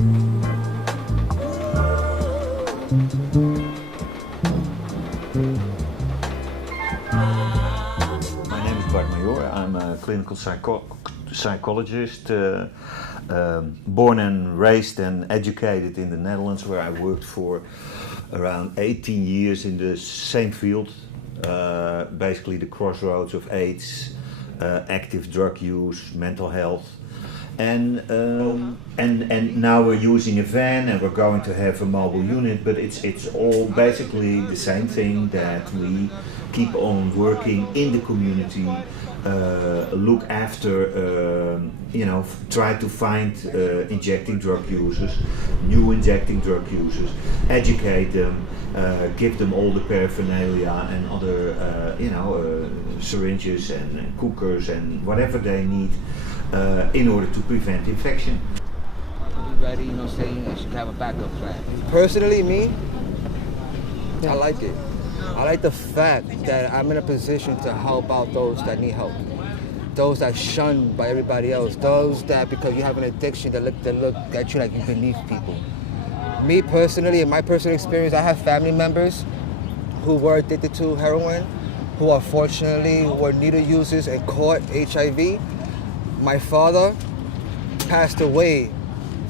I'm a clinical psychologist, born and raised and educated in the Netherlands, where I worked for around 18 years in the same field, basically the crossroads of AIDS, active drug use, mental health. And now we're using a van and we're going to have a mobile unit, but it's all basically the same thing, that we keep on working in the community, look after, try to find injecting drug users, new injecting drug users, educate them, give them all the paraphernalia and other, syringes and cookers and whatever they need in order to prevent infection. Ready, saying I should have a backup plan. Personally, me, I like it. I like the fact that I'm in a position to help out those that need help. Those that shunned by everybody else. Those that, because you have an addiction, that look at you like you're beneath people. Me personally, in my personal experience, I have family members who were addicted to heroin, who unfortunately were needle users and caught HIV. My father passed away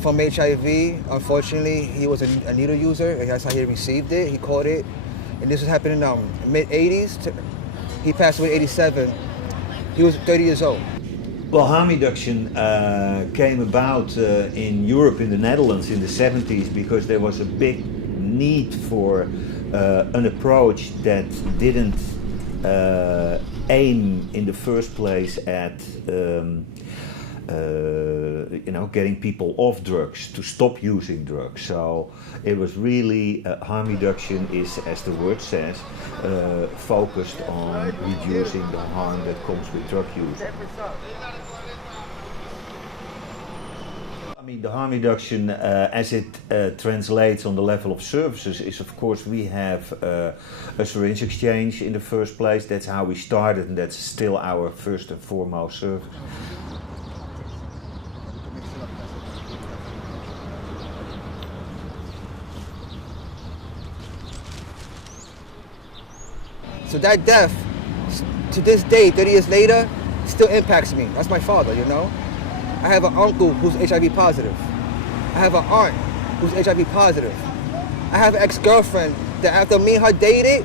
from HIV. Unfortunately, he was a needle user, and that's how he received it. He caught it. And this was happening in mid-80s. He passed away in 87. He was 30 years old. Well, harm reduction came about in Europe, in the Netherlands, in the 70s, because there was a big need for an approach that didn't aim in the first place at getting people off drugs, to stop using drugs. So it was really, harm reduction is, as the word says, focused on reducing the harm that comes with drug use. I mean, the harm reduction, as it translates on the level of services, is of course we have a syringe exchange in the first place. That's how we started, and that's still our first and foremost service. So that death, to this day, 30 years later, still impacts me. That's my father, I have an uncle who's HIV positive. I have an aunt who's HIV positive. I have an ex-girlfriend that after me and her dated,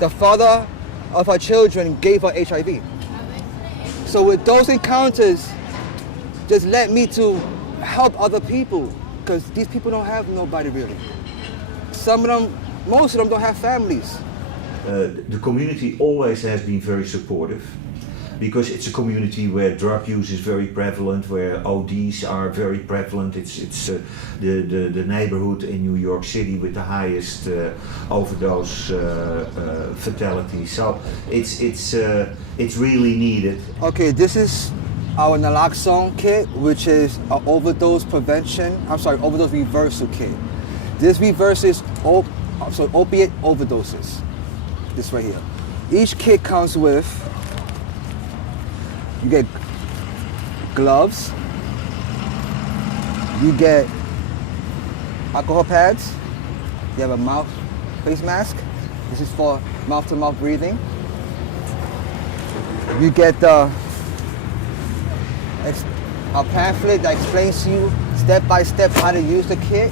the father of her children gave her HIV. So with those encounters, just led me to help other people, because these people don't have nobody really. Most of them don't have families. The community always has been very supportive, because it's a community where drug use is very prevalent, where ODs are very prevalent. It's the neighborhood in New York City with the highest overdose fatality. So it's really needed. Okay, this is our naloxone kit, which is an overdose reversal kit. This reverses opiate overdoses. This right here. Each kit comes with, you get gloves, you get alcohol pads, you have a face mask. This is for mouth-to-mouth breathing. You get a pamphlet that explains to you step by step how to use the kit.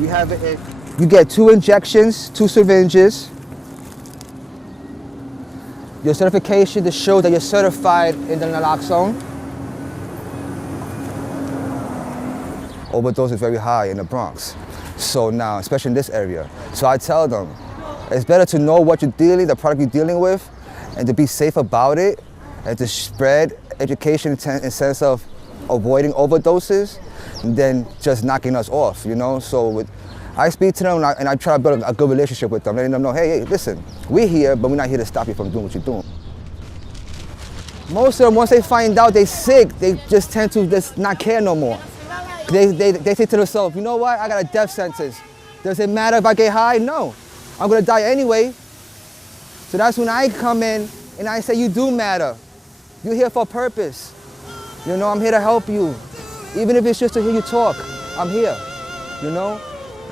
You have it. You get 2 injections, 2 syringes. Your certification to show that you're certified in the naloxone. Overdose is very high in the Bronx. So now, especially in this area. So I tell them, it's better to know what the product you're dealing with, and to be safe about it, and to spread education in sense of avoiding overdoses, than just knocking us off, So I speak to them and I try to build a good relationship with them, letting them know, hey, listen, we're here, but we're not here to stop you from doing what you're doing. Most of them, once they find out they're sick, they just tend to just not care no more. They say to themselves, you know what, I got a death sentence. Does it matter if I get high? No, I'm gonna die anyway. So that's when I come in and I say, you do matter. You're here for a purpose. I'm here to help you. Even if it's just to hear you talk. I'm here, you know?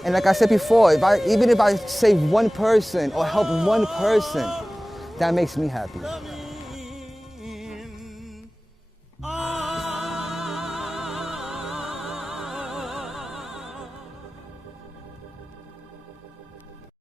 And like I said before, even if I save one person or help one person, that makes me happy.